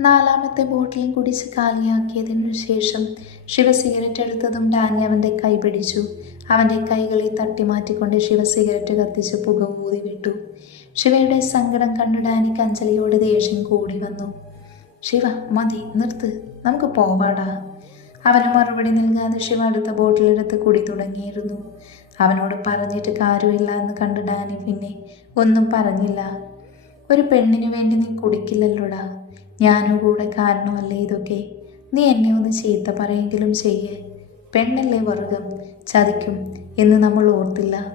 നാലാമത്തെ ബോട്ടിലും കുടിച്ച് കാലിയാക്കിയതിനു ശേഷം ശിവ സിഗരറ്റ് എടുത്തതും ഡാനി അവന്റെ കൈ പിടിച്ചു. അവന്റെ കൈകളിൽ തട്ടി മാറ്റിക്കൊണ്ട് ശിവ സിഗരറ്റ് കത്തിച്ച് പുക ഊതി വിട്ടു. ശിവയുടെ സങ്കടം കണ്ടു ഡാനിക്ക് അഞ്ജലിയോട് ദേഷ്യം കൂടി വന്നു. ശിവ മതി നിർത്ത്. നമുക്ക് പോവാടാ. അവന് മറുപടി നൽകാതെ ശിവ അടുത്ത ബോട്ടിലെടുത്ത് കുടി തുടങ്ങിയിരുന്നു. അവനോട് പറഞ്ഞിട്ട് കാര്യമില്ല എന്ന് കണ്ട് ഡാനി പിന്നെ ഒന്നും പറഞ്ഞില്ല. ഒരു പെണ്ണിനു വേണ്ടി നീ കുടിക്കില്ലല്ലോടാ. ഞാനും കൂടെ കാരണമല്ലേ ഇതൊക്കെ? നീ എന്നെ ഒന്ന് ചീത്ത പറയെങ്കിലും ചെയ്യേ. പെണ്ണല്ലേ വർഗം? ചതിക്കും എന്ന് നമ്മൾ ഓർത്തില്ല.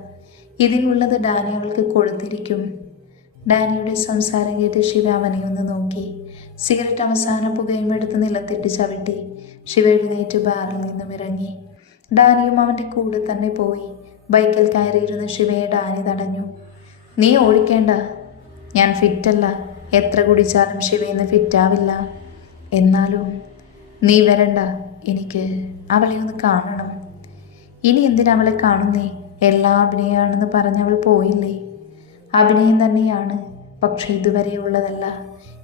ഇതിനുള്ളത് ഡാനി അവൾക്ക് കൊടുത്തിരിക്കും. ഡാനിയുടെ സംസാരം കേട്ട് ശിവ അവനെ ഒന്ന് നോക്കി. സിഗരറ്റ് അവസാന പുകയും എടുത്ത് നിലത്തിട്ട് ചവിട്ടി. ശിവ എഴുന്നേറ്റ് ബാറിൽ നിന്നും ഇറങ്ങി. ഡാനിയും അവന്റെ കൂടെ തന്നെ പോയി. ബൈക്കിൽ കയറിയിരുന്ന ശിവയെ ഡാനി തടഞ്ഞു. നീ ഓടിക്കേണ്ട. ഞാൻ ഫിറ്റല്ല. എത്ര കുടിച്ചാലും ശിവയിന്ന് ഫിറ്റാവില്ല എന്നാലും നീ വരണ്ട. എനിക്ക് അവളെ ഒന്ന് കാണണം. ഇനി എന്തിനാ അവളെ കാണുന്നേ? എല്ലാ അഭിനയമാണെന്ന് പറഞ്ഞവൾ പോയില്ലേ? അഭിനയം തന്നെയാണ് പക്ഷെ ഇതുവരെ ഉള്ളതല്ല.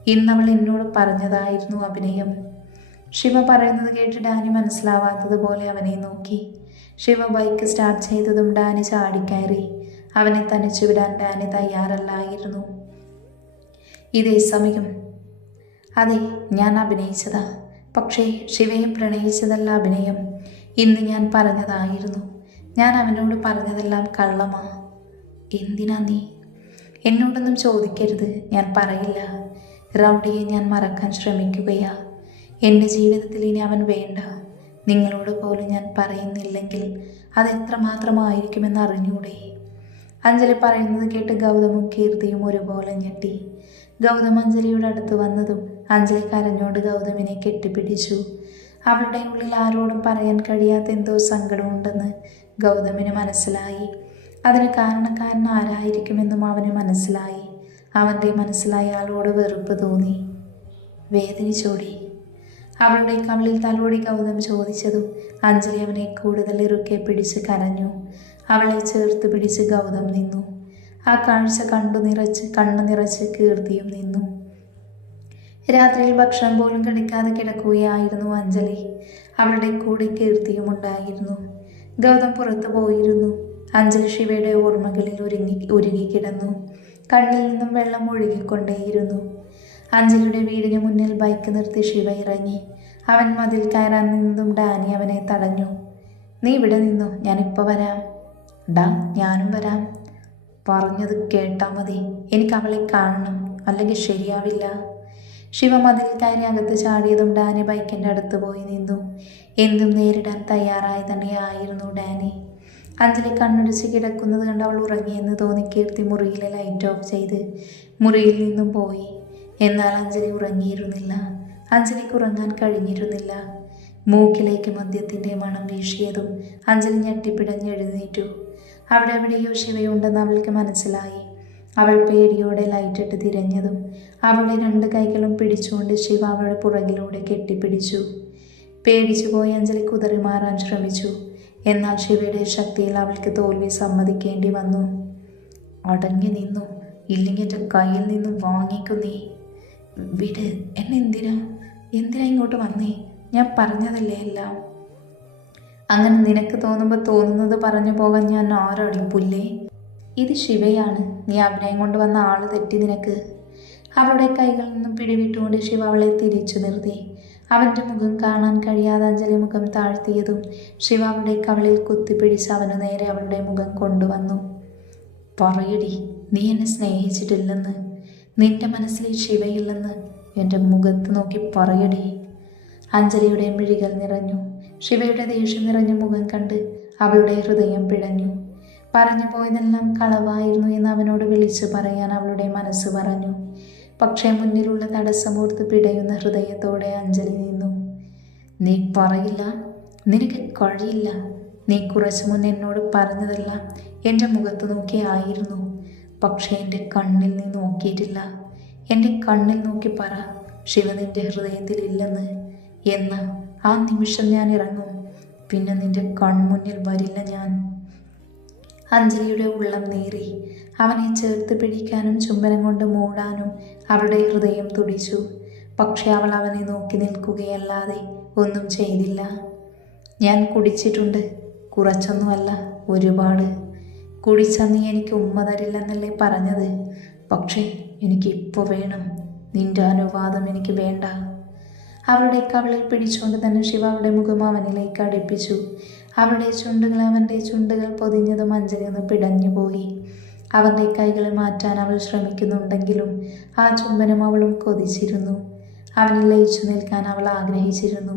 ഇന്നവൾ എന്നോട് പറഞ്ഞതായിരുന്നു അഭിനയം. ശിവ പറയുന്നത് കേട്ട് ഡാനി മനസ്സിലാവാത്തതുപോലെ അവനെ നോക്കി. ശിവ ബൈക്ക് സ്റ്റാർട്ട് ചെയ്തതും ഡാനി ചാടിക്കയറി അവനെ തനിച്ചു വിടാൻ ഡാനി തയ്യാറല്ലായിരുന്നു. ഇതേ സമയം. അതെ ഞാൻ അഭിനയിച്ചതാ. പക്ഷേ ശിവയെ പ്രണയിച്ചതല്ല അഭിനയം. ഇന്ന് ഞാൻ പറഞ്ഞതായിരുന്നു. ഞാൻ അവനോട് പറഞ്ഞതെല്ലാം കള്ളമാ. എന്തിനാ നീ? എന്നോടൊന്നും ചോദിക്കരുത് ഞാൻ പറയില്ല. റൗഡിയെ ഞാൻ മറക്കാൻ ശ്രമിക്കുകയാ. എന്റെ ജീവിതത്തിൽ ഇനി അവൻ വേണ്ട. നിങ്ങളോട് പോലും ഞാൻ പറയുന്നില്ലെങ്കിൽ അതെത്രമാത്രമായിരിക്കുമെന്ന് അറിഞ്ഞൂടെ? അഞ്ജലി പറയുന്നത് കേട്ട് ഗൗതമും കീർത്തിയും ഒരുപോലെ ഞെട്ടി. ഗൗതം അഞ്ജലിയുടെ അടുത്ത് വന്നതും അഞ്ജലി കരഞ്ഞോട് ഗൗതമിനെ കെട്ടിപ്പിടിച്ചു. അവളുടെ ഉള്ളിൽ ആരോടും പറയാൻ കഴിയാത്ത എന്തോ സങ്കടമുണ്ടെന്ന് ഗൗതമിന് മനസ്സിലായി. അതിന് കാരണക്കാരൻ ആരായിരിക്കുമെന്നും അവന് മനസ്സിലായി. അവന്റെ മനസ്സിൽ ആളോട് വെറുപ്പ് തോന്നി. വേദനിച്ചോടി അവളുടെ കവിളിൽ തലോടി ഗൗതം ചോദിച്ചതും അഞ്ജലി അവനെ കൂടുതൽ ഇറുക്കെ പിടിച്ച് കരഞ്ഞു. അവളെ ചേർത്ത് പിടിച്ച് ഗൗതം നിന്നു. ആ കാഴ്ച കണ്ടു നിറച്ച് കണ്ണു നിറച്ച് കീർത്തിയും നിന്നു. രാത്രിയിൽ ഭക്ഷണം പോലും കഴിക്കാതെ കിടക്കുകയായിരുന്നു അഞ്ജലി. അവളുടെ കൂടെ കീർത്തിയും ഉണ്ടായിരുന്നു. ഗൗതം പുറത്തു പോയിരുന്നു. അഞ്ജലി ശിവയുടെ ഓർമ്മകളിൽ ഒരുങ്ങി ഉരുകി കിടന്നു. കണ്ണിൽ നിന്നും വെള്ളം ഒഴുകിക്കൊണ്ടേയിരുന്നു. അഞ്ജലിയുടെ വീടിന് മുന്നിൽ ബൈക്ക് നിർത്തി ശിവ ഇറങ്ങി. അവൻ മതിൽ കയറാൻ നിന്നതും ഡാനി അവനെ തടഞ്ഞു. നീ ഇവിടെ നിന്നു? ഞാനിപ്പോൾ വരാം. ഡാ ഞാനും വരാം. പറഞ്ഞത് കേട്ടാൽ മതി. എനിക്ക് അവളെ കാണണം. അല്ലെങ്കിൽ ശരിയാവില്ല. ശിവ മതിൽ കയറി അകത്ത് ചാടിയതും ഡാനി ബൈക്കിന്റെ അടുത്ത് പോയി നിന്നു. എന്തും നേരിടാൻ തയ്യാറായി തന്നെയായിരുന്നു ഡാനി. അഞ്ജലി കണ്ണടിച്ച് കിടക്കുന്നത് കണ്ട് അവൾ ഉറങ്ങിയെന്ന് തോന്നി കീർത്തി മുറിയിലെ ലൈറ്റ് ഓഫ് ചെയ്ത് മുറിയിൽ നിന്നും പോയി. എന്നാൽ അഞ്ജലി ഉറങ്ങിയിരുന്നില്ല. അഞ്ജലിക്ക് ഉറങ്ങാൻ കഴിഞ്ഞിരുന്നില്ല. മൂക്കിലേക്ക് മദ്യത്തിന്റെ മണം വീശിയതും അഞ്ജലി ഞെട്ടിപ്പിടഞ്ഞ് എഴുന്നേറ്റു. അവിടെ എവിടെയോ ശിവയുണ്ടെന്ന് അവൾക്ക് മനസ്സിലായി. അവൾ പേടിയോടെ ലൈറ്റിട്ട് തിരഞ്ഞതും അവളുടെ രണ്ട് കൈകളും പിടിച്ചുകൊണ്ട് ശിവ അവളുടെ പുറകിലൂടെ കെട്ടിപ്പിടിച്ചു. പേടിച്ചു പോയി അഞ്ജലി കുതറി മാറാൻ ശ്രമിച്ചു. എന്നാൽ ശിവയുടെ ശക്തിയിൽ അവൾക്ക് തോൽവി സമ്മതിക്കേണ്ടി വന്നു. അടങ്ങി നിന്നു. ഇല്ലെങ്കിൽ എന്റെ കയ്യിൽ നിന്ന് വാങ്ങിക്കുന്നേ. വിട് എന്നെ എന്തിനാ എന്തിനാ ഇങ്ങോട്ട് വന്നേ? ഞാൻ പറഞ്ഞതല്ലേ എല്ലാം. അങ്ങനെ നിനക്ക് തോന്നുമ്പോൾ തോന്നുന്നത് പറഞ്ഞു പോകാൻ ഞാൻ ആരോടും പുല്ലേ? ഇത് ശിവയാണ്. നീ അഭിനയം കൊണ്ട് വന്ന ആൾ തെറ്റി നിനക്ക്. അവളുടെ കൈകളിൽ നിന്നും പിടിവിട്ടുകൊണ്ട് ശിവ അവളെ തിരിച്ചു നിർത്തി. അവന്റെ മുഖം കാണാൻ കഴിയാതെ അഞ്ജലി മുഖം താഴ്ത്തിയതും ശിവ അവളുടെ കവളിൽ കുത്തിപ്പിടിച്ച് അവനു നേരെ അവളുടെ മുഖം കൊണ്ടുവന്നു. പറയടി നീ എന്നെ സ്നേഹിച്ചിട്ടില്ലെന്ന്. നിന്റെ മനസ്സിൽ ശിവയില്ലെന്ന്. എന്റെ മുഖത്ത് നോക്കി പറയടി. അഞ്ജലിയുടെ മിഴികൾ നിറഞ്ഞു. ശിവയുടെ ദേഷ്യം നിറഞ്ഞ മുഖം കണ്ട് അവളുടെ ഹൃദയം പിടഞ്ഞു പറഞ്ഞു പോയതെല്ലാം കളവായിരുന്നു എന്ന് അവനോട് വിളിച്ചു പറയാൻ അവളുടെ മനസ്സ് പറഞ്ഞു പക്ഷേ മുന്നിലുള്ള തടസ്സമോർത്ത് പിടയുന്ന ഹൃദയത്തോടെ അഞ്ജലി നിന്നു. നീ പറയില്ല. നിനക്ക് കഴിയില്ല. നീ കുറച്ചു മുന്നേ എന്നോട് പറഞ്ഞതല്ല. എന്റെ മുഖത്ത് നോക്കി ആയിരുന്നു. പക്ഷേ എന്റെ കണ്ണിൽ നീ നോക്കിയിട്ടില്ല. എന്റെ കണ്ണിൽ നോക്കി പറ. ശിവ നിന്റെ ഹൃദയത്തിലില്ലെന്ന് എന്ന? ആ നിമിഷം ഞാൻ ഇറങ്ങും. പിന്നെ നിന്റെ കൺമുന്നിൽ വരില്ല ഞാൻ. അഞ്ജലിയുടെ ഉള്ളം നേറി. അവനെ ചേർത്ത് പിടിക്കാനും ചുംബനം കൊണ്ട് മൂടാനും അവളുടെ ഹൃദയം തുടിച്ചു. പക്ഷെ അവൾ അവനെ നോക്കി നിൽക്കുകയല്ലാതെ ഒന്നും ചെയ്തില്ല. ഞാൻ കുടിച്ചിട്ടുണ്ട്. കുറച്ചൊന്നുമല്ല ഒരുപാട്. കുടിച്ച നീ എനിക്ക് ഉമ്മ തരില്ലെന്നല്ലേ പറഞ്ഞത്? പക്ഷേ എനിക്കിപ്പോൾ വേണം. നിന്റെ അനുവാദം എനിക്ക് വേണ്ട. അവളുടെ കവളിൽ പിടിച്ചുകൊണ്ട് തന്നെ ശിവ അവളുടെ മുഖം അവനിലേക്ക് അടുപ്പിച്ചു. അവളുടെ ചുണ്ടുകൾ അവന്റെ ചുണ്ടുകൾ പൊതിഞ്ഞതും അഞ്ജലി ഒന്ന് പിടഞ്ഞുപോയി അവന്റെ കൈകൾ മാറ്റാൻ അവൾ ശ്രമിക്കുന്നുണ്ടെങ്കിലും ആ ചുംബനം അവളും കൊതിച്ചിരുന്നു. അവനെ ലയിച്ചു നിൽക്കാൻ അവൾ ആഗ്രഹിച്ചിരുന്നു.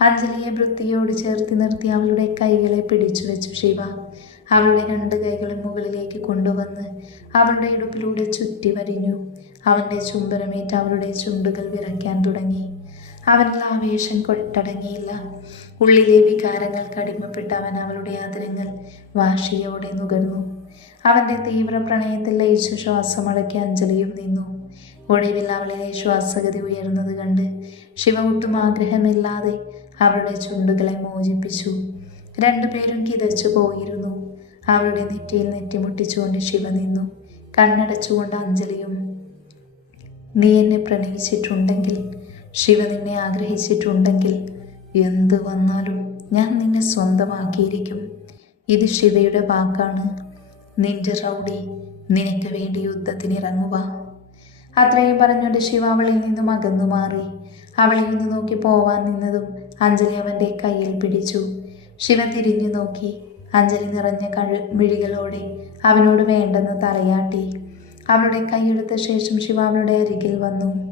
അഞ്ജലിയെ വൃത്തിയോട് ചേർത്തി നിർത്തി അവളുടെ കൈകളെ പിടിച്ചു വെച്ചു ശിവ. അവളുടെ രണ്ട് കൈകളും മുകളിലേക്ക് കൊണ്ടുവന്ന് അവളുടെ ഇടുപ്പിലൂടെ ചുറ്റി വരിഞ്ഞു. അവന്റെ ചുംബനമേറ്റ് അവളുടെ ചുണ്ടുകൾ വിറയ്ക്കാൻ തുടങ്ങി. അവനിൽ ആവേശം കൊട്ടടങ്ങിയില്ല ഉള്ളിലെ വികാരങ്ങൾക്ക് അടിമപ്പെട്ട അവൻ അവളുടെ ആദരങ്ങൾ വാശിയോടെ നുകർന്നു. അവന്റെ തീവ്ര പ്രണയത്തിൽ ലയിച്ചു ശ്വാസമടക്കി അഞ്ജലിയും നിന്നു. ഒടുവിൽ അവളിലെ ശ്വാസഗതി ഉയർന്നത് കണ്ട് ശിവ ഒട്ടും ആഗ്രഹമില്ലാതെ അവളുടെ ചുണ്ടുകളെ മോചിപ്പിച്ചു. രണ്ടുപേരും കിതച്ചു പോയിരുന്നു. അവളുടെ നെറ്റിയിൽ നെറ്റിമുട്ടിച്ചുകൊണ്ട് ശിവ നിന്നു. കണ്ണടച്ചുകൊണ്ട് അഞ്ജലിയും നീ എന്നെ പ്രണയിച്ചിട്ടുണ്ടെങ്കിൽ ശിവ നിന്നെ ആഗ്രഹിച്ചിട്ടുണ്ടെങ്കിൽ എന്ത് വന്നാലും ഞാൻ നിന്നെ സ്വന്തമാക്കിയിരിക്കും. ഇത് ശിവയുടെ വാക്കാണ്. നിന്റെ റൗഡി നിനക്ക് വേണ്ടി യുദ്ധത്തിനിറങ്ങുക അത്രയും പറഞ്ഞുകൊണ്ട് ശിവ അവളിൽ നിന്നും അകന്നു മാറി. അവളിൽ നിന്ന് നോക്കി പോവാൻ നിന്നതും അഞ്ജലി അവന്റെ കയ്യിൽ പിടിച്ചു. ശിവ തിരിഞ്ഞു നോക്കി. അഞ്ജലി നിറഞ്ഞ കഴു മിഴികളോടെ അവനോട് വേണ്ടെന്ന് തലയാട്ടി. അവളുടെ കൈയെടുത്ത ശേഷം ശിവ അവളുടെ അരികിൽ വന്നു.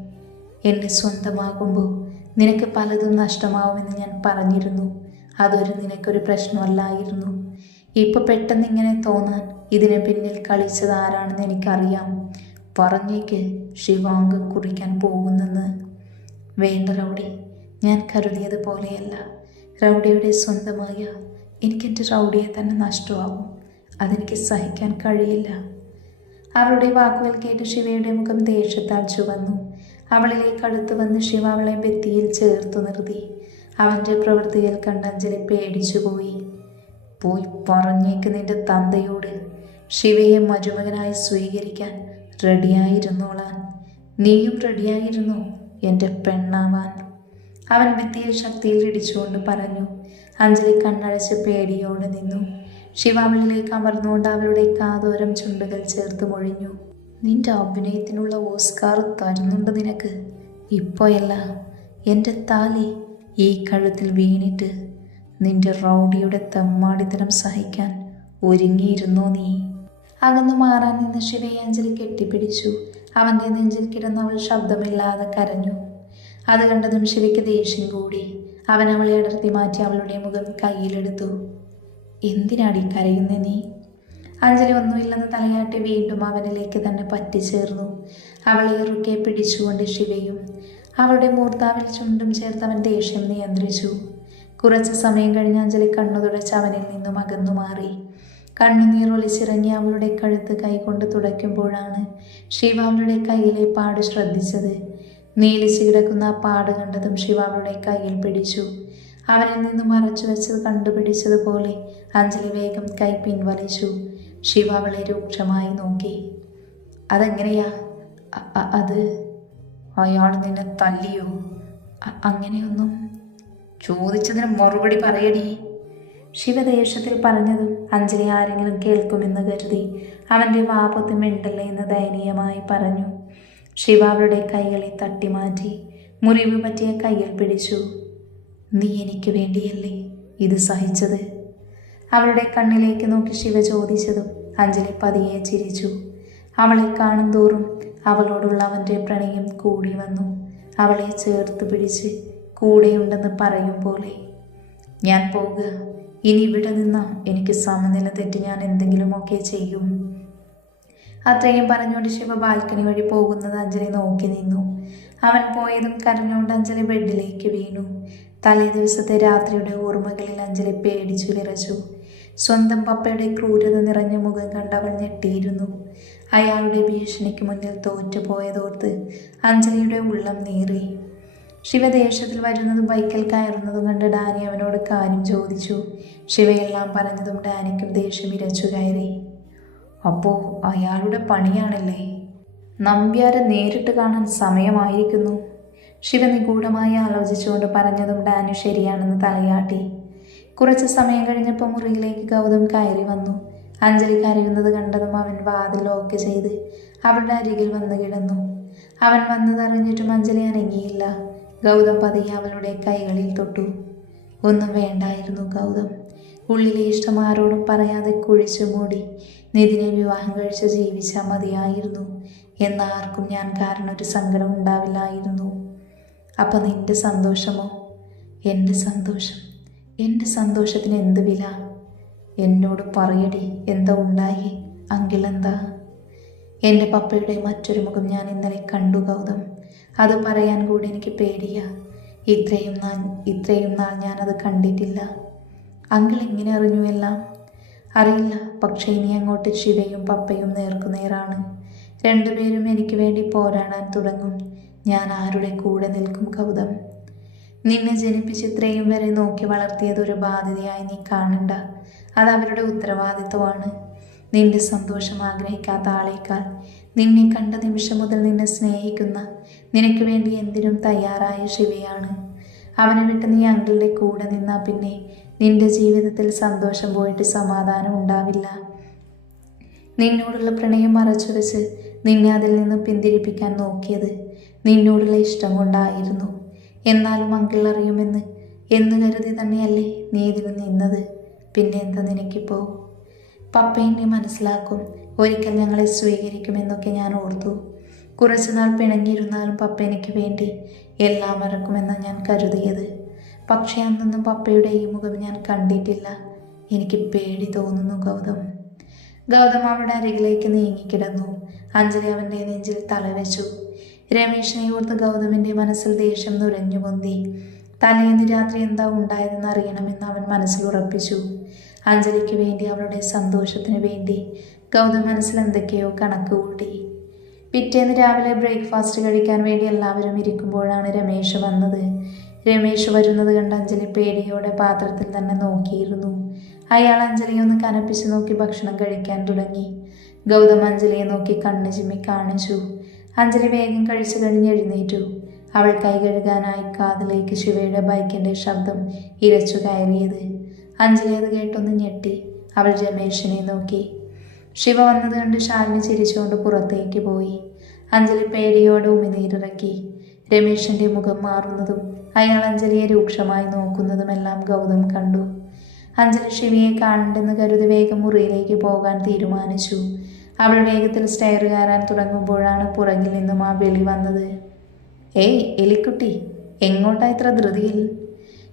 എന്നെ സ്വന്തമാകുമ്പോൾ നിനക്ക് പലതും നഷ്ടമാവുമെന്ന് ഞാൻ പറഞ്ഞിരുന്നു. അതൊരു നിനക്കൊരു പ്രശ്നമല്ലായിരുന്നു. ഇപ്പോൾ പെട്ടെന്ന് ഇങ്ങനെ തോന്നാൻ ഇതിന് പിന്നിൽ കളിച്ചത് ആരാണെന്ന് എനിക്കറിയാം. പറഞ്ഞേക്ക് ശിവാംഗം കുറിക്കാൻ പോകുന്നെന്ന്. വേണ്ട റൗഡി ഞാൻ കരുതിയത് പോലെയല്ല. റൗഡിയുടെ സ്വന്തമായ എനിക്കെന്റെ റൗഡിയെ തന്നെ നഷ്ടമാവും അതെനിക്ക് സഹിക്കാൻ കഴിയില്ല. അവരുടെ വാക്കുകൾ കേട്ട് ശിവയുടെ മുഖം ദേഷ്യത്താൽ ചുവന്നു. അവളിലേക്ക് അടുത്ത് വന്ന് ശിവ അവളെ ഭിത്തിയിൽ ചേർത്തു നിർത്തി. അവന്റെ പ്രവൃത്തിയിൽ കണ്ട് അഞ്ജലി പേടിച്ചുപോയി പോയി പറഞ്ഞേക്ക് നിന്റെ തന്തയോട്. ശിവയെ മരുമകനായി സ്വീകരിക്കാൻ റെഡിയായിരുന്നോളാൻ. നീയും റെഡിയായിരുന്നു എന്റെ പെണ്ണാവാൻ. അവൻ ഭിത്തിയിൽ ശക്തിയിൽ ഇടിച്ചുകൊണ്ട് പറഞ്ഞു. അഞ്ജലി കണ്ണടച്ച് പേടിയോടെ നിന്നു. ശിവ അവളിലേക്ക് അമർന്നുകൊണ്ട് അവളുടെ കാതോരം ചുണ്ടുകൾ ചേർത്ത് മൊഴിഞ്ഞു. നിന്റെ അഭിനയത്തിനുള്ള ഓസ്കാർ തരുന്നുണ്ട് നിനക്ക്. ഇപ്പോയല്ല എന്റെ താലി ഈ കഴുത്തിൽ വീണിട്ട് നിന്റെ റൗഡിയുടെ തെമ്മാടിത്തരം സഹിക്കാൻ ഒരുങ്ങിയിരുന്നോ നീ? അകന്നു മാറാൻ നിന്ന് ശിവയാഞ്ജലി കെട്ടിപ്പിടിച്ചു. അവന്റെ നെഞ്ചിൽ കിടന്ന് അവൾ ശബ്ദമില്ലാതെ കരഞ്ഞു. അത് കണ്ടതും ശിവയ്ക്ക് ദേഷ്യം കൂടി. അവൻ അവളെ അടർത്തി മാറ്റി അവളുടെ മുഖം കയ്യിലെടുത്തു. എന്തിനാടി കരയുന്നേ നീ? അഞ്ജലി ഒന്നുമില്ലെന്ന് തലയാട്ടി വീണ്ടും അവനിലേക്ക് തന്നെ പറ്റിച്ചേർന്നു. അവളെ ഇറുക്കെ പിടിച്ചുകൊണ്ട് ശിവയും അവളുടെ മൂർത്താവിൽ ചുണ്ടും ചേർത്ത് അവൻ ദേഷ്യം നിയന്ത്രിച്ചു. കുറച്ച് സമയം കഴിഞ്ഞ് അഞ്ജലി കണ്ണു തുടച്ച് അവനിൽ നിന്നും അകന്നു മാറി. കണ്ണുനീർ ഒലിച്ചിറങ്ങി അവളുടെ കഴുത്ത് കൈകൊണ്ട് തുടയ്ക്കുമ്പോഴാണ് ശിവ അവളുടെ കയ്യിലെ പാട് ശ്രദ്ധിച്ചത്. നീലിച്ച് കിടക്കുന്ന ആ പാട് കണ്ടതും ശിവ അവളുടെ കയ്യിൽ പിടിച്ചു. അവനിൽ നിന്നും മറച്ചു വെച്ചത് കണ്ടുപിടിച്ചതുപോലെ അഞ്ജലി വേഗം കൈ പിൻവലിച്ചു. ശിവ അവളെ രൂക്ഷമായി നോക്കി. അതെങ്ങനെയാ? അത്? അയാൾ നിന്നെ തല്ലിയോ? അങ്ങനെയൊന്നും? ചോദിച്ചതിന് മറുപടി പറയടി. ശിവദേശത്തിൽ പറഞ്ഞതും അഞ്ജലി ആരെങ്കിലും കേൾക്കുമെന്ന് കരുതി അവന്റെ വാപത്ത് മിണ്ടല്ലേ എന്ന് ദയനീയമായി പറഞ്ഞു. ശിവ അവളുടെ കൈകളെ തട്ടിമാറ്റി മുറിവ് പറ്റിയ കയ്യിൽ പിടിച്ചു. നീ എനിക്ക് വേണ്ടിയല്ലേ ഇത് സഹിച്ചത്? അവളുടെ കണ്ണിലേക്ക് നോക്കി ശിവ ചോദിച്ചതും അഞ്ജലി പതിയെ ചിരിച്ചു. അവളെ കാണും തോറും അവളോടുള്ള അവന്റെ പ്രണയം കൂടി വന്നു. അവളെ ചേർത്ത് പിടിച്ച് കൂടെയുണ്ടെന്ന് പറയും പോലെ. ഞാൻ പോകുക ഇനി ഇവിടെ നിന്ന് എനിക്ക് സമനില തെറ്റി ഞാൻ എന്തെങ്കിലുമൊക്കെ ചെയ്യും. അത്രയും പറഞ്ഞുകൊണ്ട് ശിവ ബാൽക്കണി വഴി പോകുന്നത് അഞ്ജലി നോക്കി നിന്നു. അവൻ പോയതും കരഞ്ഞുകൊണ്ട് അഞ്ജലി ബെഡിലേക്ക് വീണു. തലേ ദിവസത്തെ രാത്രിയുടെ ഓർമ്മകളിൽ അഞ്ജലി പേടിച്ചു വിറച്ചു സ്വന്തം പപ്പയുടെ ക്രൂരത നിറഞ്ഞ മുഖം കണ്ടവൾ ഞെട്ടിയിരുന്നു. അയാളുടെ ഭീഷണിക്ക് മുന്നിൽ തോറ്റുപോയതോർത്ത് അഞ്ജലിയുടെ ഉള്ളം നീറി. ശിവദേശത്തിൽ വരുന്നതും ബൈക്കിൽ കയറുന്നതും കണ്ട് ഡാനി അവനോട് കാര്യം ചോദിച്ചു. ശിവയെല്ലാം പറഞ്ഞതും ഡാനിക്കും ദേഷ്യം ഇരച്ചു കയറി. അപ്പോ അയാളുടെ പണിയാണല്ലേ? നമ്പ്യാരെ നേരിട്ട് കാണാൻ സമയമായിരിക്കുന്നു. ശിവ നിഗൂഢമായി ആലോചിച്ചുകൊണ്ട് പറഞ്ഞതും ഡാനി ശരിയാണെന്ന് തലയാട്ടി. കുറച്ച് സമയം കഴിഞ്ഞപ്പോൾ മുറിയിലേക്ക് ഗൗതം കയറി വന്നു. അഞ്ജലി കരയുന്നത് കണ്ടതും അവൻ വാതിൽ ലോക്ക് ചെയ്ത് അവളുടെ അരികിൽ വന്ന് കിടന്നു. അവൻ വന്നതറിഞ്ഞിട്ടും അഞ്ജലി അനങ്ങിയില്ല. ഗൗതം പതിയെ അവളുടെ കൈകളിൽ തൊട്ടു. ഒന്നും വേണ്ടായിരുന്നു ഗൗതം. ഉള്ളിലെ ഇഷ്ടം ആരോടും പറയാതെ കുഴിച്ചു മൂടി നിതിനെ വിവാഹം കഴിച്ച് ജീവിച്ചാൽ മതിയായിരുന്നു. എന്ന ആർക്കും ഞാൻ കാരണം ഒരു സങ്കടം ഉണ്ടാവില്ലായിരുന്നു. അപ്പം നിന്റെ സന്തോഷമോ? എന്റെ സന്തോഷം. എന്റെ സന്തോഷത്തിന് എന്ത് വില? എന്നോട് പറയടി എന്താ ഉണ്ടായി? അങ്കിളെന്താ എന്റെ പപ്പയുടെ മറ്റൊരു മുഖം ഞാൻ ഇന്നലെ കണ്ടു ഗൗതം. അത് പറയാൻ കൂടി എനിക്ക് പേടിയാ. ഇത്രയും നാൾ ഇത്രയും നാൾ ഞാനത് കണ്ടിട്ടില്ല. അങ്കിൾ എങ്ങനെ അറിഞ്ഞു എല്ലാം? അറിയില്ല പക്ഷേ ഇനി അങ്ങോട്ട് ശിവയും പപ്പയും നേർക്കുനേറാണ് രണ്ടുപേരും എനിക്ക് വേണ്ടി പോരാടാൻ തുടങ്ങും. ഞാൻ ആരുടെ കൂടെ നിൽക്കും ഗൗതം? നിന്നെ ജനിപ്പിച്ച് ഇത്രയും വരെ നോക്കി വളർത്തിയത് ഒരു ബാധ്യതയായി നീ കാണണ്ട. അത് അവരുടെ ഉത്തരവാദിത്വമാണ്. നിന്റെ സന്തോഷം ആഗ്രഹിക്കാത്ത ആളേക്കാൾ നിന്നെ കണ്ട നിമിഷം മുതൽ നിന്നെ സ്നേഹിക്കുന്ന നിനക്ക് വേണ്ടി എന്തിനും തയ്യാറായ ശിവയാണ്. അവനെ വിട്ട് നീ അങ്കിളുടെ കൂടെ നിന്നാ പിന്നെ നിന്റെ ജീവിതത്തിൽ സന്തോഷം പോയിട്ട് സമാധാനം ഉണ്ടാവില്ല. നിന്നോടുള്ള പ്രണയം മറച്ചുവെച്ച് നിന്നെ അതിൽ നിന്ന് പിന്തിരിപ്പിക്കാൻ നോക്കിയത് നിന്നോടുള്ള ഇഷ്ടം കൊണ്ടായിരുന്നു. എന്നാലും അങ്കിൾ അറിയുമെന്ന് എന്ന് കരുതി തന്നെയല്ലേ നീ ഇതിന് നിന്നത്. പിന്നെ എന്താ നിനക്കിപ്പോ? പപ്പ എന്നെ മനസ്സിലാക്കും. ഒരിക്കൽ ഞങ്ങളെ സ്വീകരിക്കുമെന്നൊക്കെ ഞാൻ ഓർത്തു. കുറച്ചുനാൾ പിണങ്ങിയിരുന്നാലും പപ്പ എനിക്ക് വേണ്ടി എല്ലാം മറക്കുമെന്ന് ഞാൻ കരുതിയത്. പക്ഷേ അന്നൊന്നും പപ്പയുടെ ഈ മുഖം ഞാൻ കണ്ടിട്ടില്ല. എനിക്ക് പേടി തോന്നുന്നു ഗൗതം. ഗൗതം അവളുടെ അരികിലേക്ക് നീങ്ങിക്കിടന്നു അഞ്ജലി അവന്റെ നെഞ്ചിൽ തലവെച്ചു. രമേശിനെ ഓർത്ത് ഗൗതമിന്റെ മനസ്സിൽ ദേഷ്യം നുരഞ്ഞു പൊന്തി. തലേന്ന് രാത്രി എന്താ ഉണ്ടായതെന്ന് അറിയണമെന്ന് അവൻ മനസ്സിൽ ഉറപ്പിച്ചു. അഞ്ജലിക്ക് വേണ്ടി അവളുടെ സന്തോഷത്തിന് വേണ്ടി ഗൗതം മനസ്സിൽ എന്തൊക്കെയോ കണക്ക് കൂട്ടി. പിറ്റേന്ന് രാവിലെ ബ്രേക്ക്ഫാസ്റ്റ് കഴിക്കാൻ വേണ്ടി എല്ലാവരും ഇരിക്കുമ്പോഴാണ് രമേശ് വന്നത്. രമേശ് വരുന്നത് കണ്ട് അഞ്ജലി പേടിയോടെ പാത്രത്തിൽ തന്നെ നോക്കിയിരുന്നു. അയാൾ അഞ്ജലിയെ ഒന്ന് കനപ്പിച്ച് നോക്കി ഭക്ഷണം കഴിക്കാൻ തുടങ്ങി. ഗൗതം അഞ്ജലിയെ നോക്കി കണ്ണ് ചിമ്മി കാണിച്ചു. അഞ്ജലി വേഗം കഴിച്ചു കഴിഞ്ഞ് എഴുന്നേറ്റു. അവൾ കൈ കഴുകാനായി കാതിലേക്ക് ശിവയുടെ ബൈക്കിന്റെ ശബ്ദം ഇരച്ചു കയറിയത്. അഞ്ജലി അത് കേട്ടൊന്ന് ഞെട്ടി. അവൾ രമേശിനെ നോക്കി. ശിവ വന്നത് കണ്ട് ശാലിനി ചിരിച്ചുകൊണ്ട് പുറത്തേക്ക് പോയി. അഞ്ജലി പേടിയോടെ ഉമിനീരിറക്കി. രമേശിന്റെ മുഖം മാറുന്നതും അയാൾ അഞ്ജലിയെ രൂക്ഷമായി നോക്കുന്നതുമെല്ലാം ഗൗതം കണ്ടു. അഞ്ജലി ശിവയെ കാണണ്ടെന്ന് കരുതി വേഗം മുറിയിലേക്ക് പോകാൻ തീരുമാനിച്ചു. അവൾ വേഗത്തിൽ സ്റ്റെയർ കയറാൻ തുടങ്ങുമ്പോഴാണ് പുറകിൽ നിന്നും ആ വിളി വന്നത്. ഏയ് എലിക്കുട്ടി എങ്ങോട്ടാ ഇത്ര ധൃതിയിൽ?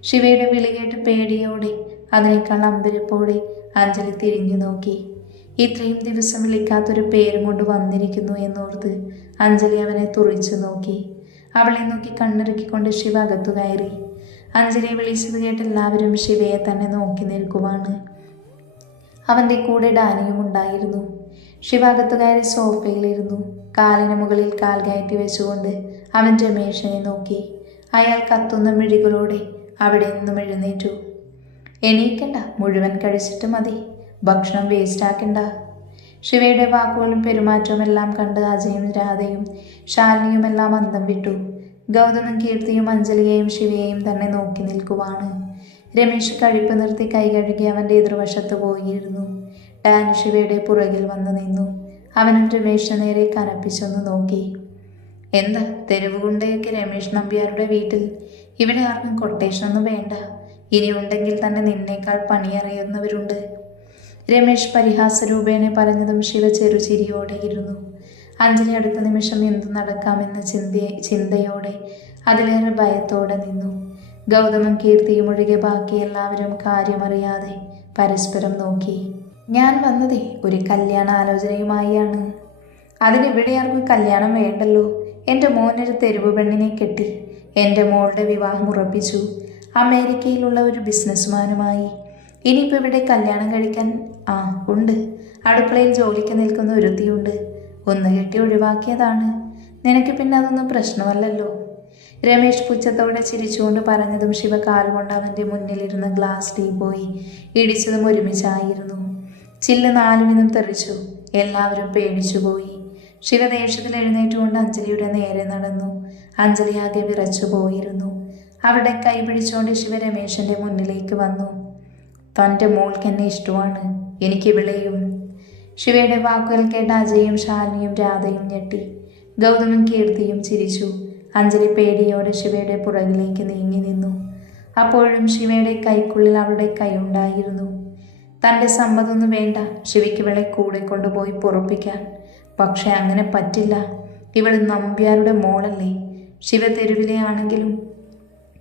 ശിവയുടെ വിളി കേട്ട് പേടിയോടെ അതിനേക്കാൾ അമ്പരപ്പോടെ അഞ്ജലി തിരിഞ്ഞു നോക്കി. ഇത്രയും ദിവസം വിളിക്കാത്തൊരു പേരും കൊണ്ട് വന്നിരിക്കുന്നു എന്നോർത്ത് അഞ്ജലി അവനെ തുറിച്ചു നോക്കി. അവളെ നോക്കി കണ്ണിറുക്കിക്കൊണ്ട് ശിവ അകത്തു കയറി. അഞ്ജലിയെ വിളിച്ചത് കേട്ട് എല്ലാവരും ശിവയെ തന്നെ നോക്കി നിൽക്കുവാണ്. അവന്റെ കൂടെ ഡാനിയും ഉണ്ടായിരുന്നു. ശിവ അകത്തു കയറി സോഫയിലിരുന്നു. കാലിന് മുകളിൽ കാൽ കയറ്റി വെച്ചുകൊണ്ട് അവൻ രമേശനെ നോക്കി. അയാൾ കത്തുന്ന മിഴികളോടെ അവിടെ നിന്നും എഴുന്നേറ്റു. എണീക്കണ്ട മുഴുവൻ കഴിച്ചിട്ട് മതി. ഭക്ഷണം വേസ്റ്റാക്കണ്ട. ശിവയുടെ വാക്കുകളും പെരുമാറ്റവും എല്ലാം കണ്ട് അജയും രാധയും ശാലിനിയും എല്ലാം അന്തം വിട്ടു. ഗൗതമും കീർത്തിയും അഞ്ജലിയെയും ശിവയെയും തന്നെ നോക്കി നിൽക്കുവാണ്. രമേശ് കഴിപ്പ് നിർത്തി കൈ കഴുകി അവന്റെ എതിർവശത്ത് പോയിരുന്നു. ഡാൻ ശിവയുടെ പുറകിൽ വന്നു നിന്നു. അവനും രമേശിന് നേരെ കനപ്പിച്ചൊന്ന് നോക്കി. എന്താ? തെരുവുകൊണ്ടേക്ക് രമേഷ് നമ്പ്യാരുടെ വീട്ടിൽ? ഇവിടെ ആർക്കും കൊട്ടേഷൻ ഒന്നും വേണ്ട. ഇനി ഉണ്ടെങ്കിൽ തന്നെ നിന്നേക്കാൾ പണിയറിയുന്നവരുണ്ട്. രമേശ് പരിഹാസരൂപേണെ പറഞ്ഞതും ശിവ ചെറുചിരിയോടെ ഇരുന്നു. അഞ്ജലി അടുത്ത നിമിഷം എന്തു നടക്കാമെന്ന ചിന്ത ചിന്തയോടെ അതിലേറെ ഭയത്തോടെ നിന്നു. ഗൗതമം കീർത്തിയും ഒഴികെ ബാക്കി എല്ലാവരും കാര്യമറിയാതെ പരസ്പരം നോക്കി. ഞാൻ വന്നതേ ഒരു കല്യാണ ആലോചനയുമായാണ് അതിനിവിടെ കല്യാണം വേണ്ടല്ലോ. എന്റെ മോനൊരു തെരുവ് പെണ്ണിനെ കെട്ടി എന്റെ മോളുടെ വിവാഹം ഉറപ്പിച്ചു. അമേരിക്കയിലുള്ള ഒരു ബിസിനസ്മാനുമായി. ഇനിയിപ്പോൾ ഇവിടെ കല്യാണം കഴിക്കാൻ ആ ഉണ്ട്. അടുക്കളയിൽ ജോലിക്ക് നിൽക്കുന്ന ഒരുത്തിയുണ്ട്. ഒന്ന് കെട്ടി ഒഴിവാക്കിയതാണ്. നിനക്ക് പിന്നെ അതൊന്നും പ്രശ്നമല്ലല്ലോ. രമേശ് പുച്ഛത്തോടെ ചിരിച്ചുകൊണ്ട് പറഞ്ഞതും ശിവ കാലുകൊണ്ട് അവന്റെ മുന്നിലിരുന്ന ഗ്ലാസ് ടീ പോയി ഇടിച്ചതും ഒരുമിച്ചായിരുന്നു. ചില്ല് നാലുവിധം തെറിച്ചു. എല്ലാവരും പേടിച്ചുപോയി ശിവ ദേഷ്യത്തിൽ എഴുന്നേറ്റുകൊണ്ട് അഞ്ജലിയുടെ നേരെ നടന്നു. അഞ്ജലി ആകെ വിറച്ചു പോയിരുന്നു. അവിടെ കൈ പിടിച്ചുകൊണ്ട് ശിവ രമേശന്റെ മുന്നിലേക്ക് വന്നു. തന്റെ മോൾക്ക് എന്നെ ഇഷ്ടമാണ്. എനിക്ക് ഇവിളെയും ശിവയുടെ വാക്കുകൾ കേട്ട അജയും ശാലിനിയും രാധയും ഞെട്ടി. ഗൗതമും കീർത്തിയും ചിരിച്ചു. അഞ്ജലി പേടിയോടെ ശിവയുടെ പുറകിലേക്ക് നീങ്ങി നിന്നു. അപ്പോഴും ശിവയുടെ കൈക്കുള്ളിൽ അവളുടെ കൈ ഉണ്ടായിരുന്നു. തന്റെ സമ്മതമൊന്നും വേണ്ട. ശിവയ്ക്കിവളെ കൂടെ കൊണ്ടുപോയി പൊറപ്പിക്കാൻ. പക്ഷെ അങ്ങനെ പറ്റില്ല. ഇവൾ നമ്പ്യാരുടെ മോളല്ലേ. ശിവ തെരുവിലെ ആണെങ്കിലും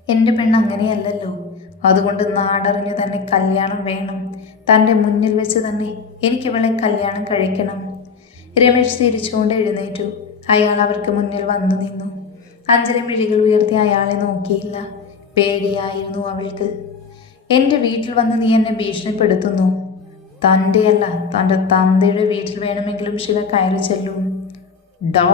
എന്റെ പെണ്ണ് അങ്ങനെയല്ലല്ലോ. അതുകൊണ്ട് നാടറിഞ്ഞു തന്നെ കല്യാണം വേണം. തന്റെ മുന്നിൽ വെച്ച് തന്നെ എനിക്കിവളെ കല്യാണം കഴിക്കണം. രമേശ് തിരിച്ചുകൊണ്ട് എഴുന്നേറ്റു. അയാൾ അവർക്ക് മുന്നിൽ വന്നു നിന്നു. അഞ്ജലി മിഴികൾ ഉയർത്തി അയാളെ നോക്കിയില്ല. പേടിയായിരുന്നു അവൾക്ക്. എന്റെ വീട്ടിൽ വന്ന് നീ എന്നെ ഭീഷണിപ്പെടുത്തുന്നു. തന്റെയല്ല തന്റെ തന്തയുടെ വീട്ടിൽ വേണമെങ്കിലും ശിവ കയറി ചെല്ലും. ഡോ.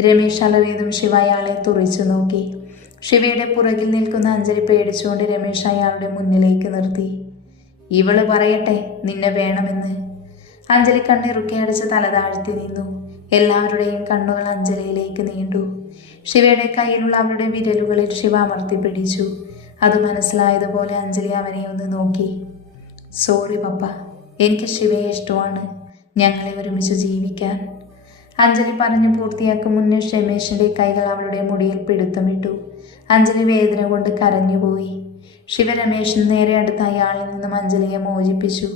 രമേശ് അലറിയതും ശിവ അയാളെ തുറിച്ചു നോക്കി. ശിവയുടെ പുറകിൽ നിൽക്കുന്ന അഞ്ജലി പേടിച്ചുകൊണ്ട് രമേശ് അയാളുടെ മുന്നിലേക്ക് നിർത്തി. ഇവൾ പറയട്ടെ നിന്നെ വേണമെന്ന്. അഞ്ജലി കണ്ണിറുക്കി അടച്ച് തല താഴ്ത്തി നിന്നു. എല്ലാവരുടെയും കണ്ണുകൾ അഞ്ജലിയിലേക്ക് നീണ്ടു. ശിവയുടെ കയ്യിലുള്ള അവരുടെ വിരലുകളിൽ ശിവ അമർത്തി പിടിച്ചു. അത് മനസ്സിലായതുപോലെ അഞ്ജലി അവനെ ഒന്ന് നോക്കി. സോറി പപ്പ എനിക്ക് ശിവയെ ഇഷ്ടമാണ്. ഞങ്ങളെ ഒരുമിച്ച് ജീവിക്കാൻ. അഞ്ജലി പറഞ്ഞു പൂർത്തിയാക്കും മുന്നേ ഷമേഷിന്റെ കൈകൾ അവളുടെ മുടിയിൽ പിടുത്തമിട്ടു അഞ്ജലി വേദന കൊണ്ട് കരഞ്ഞുപോയി ശിവ രമേശൻ നേരെ അടുത്ത അയാളിൽ നിന്നും അഞ്ജലിയെ മോചിപ്പിച്ചു.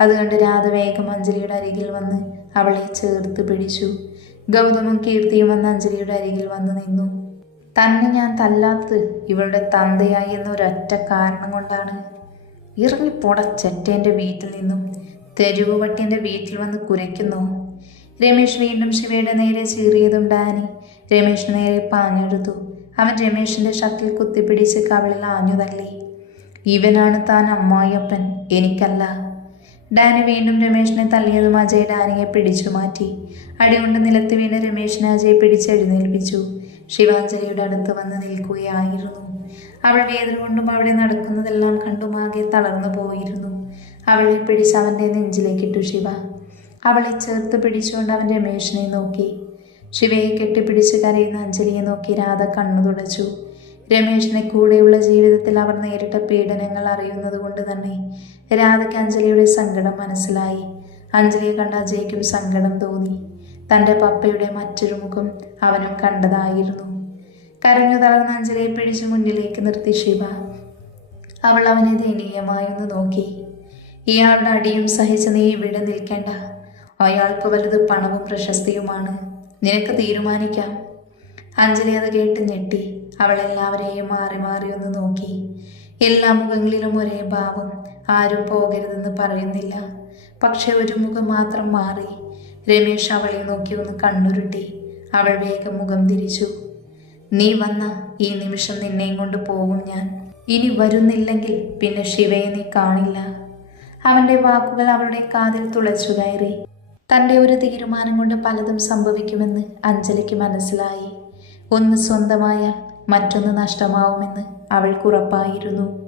അതുകൊണ്ട് രാധ വേഗം അഞ്ജലിയുടെ അരികിൽ വന്ന് അവളെ ചേർത്ത് പിടിച്ചു. ഗൗതമും കീർത്തിയും വന്ന് അഞ്ജലിയുടെ അരികിൽ വന്ന് നിന്നു. തന്നെ ഞാൻ തല്ലാത്തത് ഇവളുടെ തന്തയായി എന്നൊരൊറ്റ കാരണം കൊണ്ടാണ്. ഇറങ്ങിപ്പോട ചെറ്റേന്റെ വീട്ടിൽ നിന്നും. തെരുവ് പട്ടിന്റെ വീട്ടിൽ വന്ന് കുരയ്ക്കുന്നു. രമേശ് വീണ്ടും ശിവയുടെ നേരെ ചീറിയതും ഡാനി രമേശിന് നേരെ പാഞ്ഞെടുത്തു. അവൻ രമേഷിന്റെ ഷട്ടിൽ കുത്തിപ്പിടിച്ച് കവിളിൽ ആഞ്ഞു തള്ളി. ഇവനാണ് താൻ അമ്മായിയപ്പൻ. എനിക്കല്ല. ഡാനി വീണ്ടും രമേശിനെ തള്ളിയതും അജയ് ഡാനിയെ പിടിച്ചു മാറ്റി. അടികൊണ്ട് നിലത്ത് വീണ് രമേശിനെ അജയ് പിടിച്ചെഴുന്നേൽപ്പിച്ചു ശിവാഞ്ജലിയുടെ അടുത്ത് വന്ന് നിൽക്കുകയായിരുന്നു. അവൾ വേദന കൊണ്ടും അവിടെ നടക്കുന്നതെല്ലാം കണ്ടുമാകെ തളർന്നു പോയിരുന്നു. അവളെ പിടിച്ച് അവന്റെ നെഞ്ചിലേക്കിട്ടു ശിവ. അവളെ ചേർത്ത് പിടിച്ചുകൊണ്ട് അവൻ രമേശിനെ നോക്കി. ശിവയെ കെട്ടിപ്പിടിച്ച് കരയുന്ന അഞ്ജലിയെ നോക്കി രാധ കണ്ണു തുടച്ചു. രമേശിനെ കൂടെയുള്ള ജീവിതത്തിൽ അവർ നേരിട്ട പീഡനങ്ങൾ അറിയുന്നത് കൊണ്ട് തന്നെ രാധയ്ക്ക് അഞ്ജലിയുടെ സങ്കടം മനസ്സിലായി. അഞ്ജലിയെ കണ്ട അജയ്ക്കും സങ്കടം തോന്നി. തന്റെ പപ്പയുടെ മറ്റൊരു മുഖം അവനും കണ്ടതായിരുന്നു. കരഞ്ഞു തളർന്ന അഞ്ജലിയെ പിടിച്ച് മുന്നിലേക്ക് നിർത്തി ശിവ. അവൾ അവനെ ദയനീയമായൊന്ന് നോക്കി. ഇയാളുടെ അടിയും സഹിച്ച് നീ ഇവിടെ നിൽക്കേണ്ട. അയാൾക്ക് വലുത് പണവും പ്രശസ്തിയുമാണ്. നിനക്ക് തീരുമാനിക്കാം. അഞ്ജലി അത് കേട്ട് ഞെട്ടി. അവൾ എല്ലാവരെയും മാറി മാറി ഒന്ന് നോക്കി. എല്ലാ മുഖങ്ങളിലും ഒരേ ഭാവം. ആരും പോകരുതെന്ന് പറയുന്നില്ല. പക്ഷെ ഒരു മുഖം മാത്രം മാറി. രമേശ് അവളെ നോക്കി ഒന്ന് കണ്ണുരുട്ടി. അവൾ വേഗം മുഖം തിരിച്ചു. നീ വന്ന ഈ നിമിഷം നിന്നെയും കൊണ്ട് പോകും ഞാൻ. ഇനി വരുന്നില്ലെങ്കിൽ പിന്നെ ശിവയെ നീ കാണില്ല. അവന്റെ വാക്കുകൾ അവളുടെ കാതിൽ തുളച്ചു കയറി. തന്റെ ഒരു തീരുമാനം കൊണ്ട് പലതും സംഭവിക്കുമെന്ന് അഞ്ജലിക്ക് മനസ്സിലായി. ഒന്ന് സ്വന്തമായാൽ മറ്റൊന്ന് നഷ്ടമാവുമെന്ന് അവൾക്കുറപ്പായിരുന്നു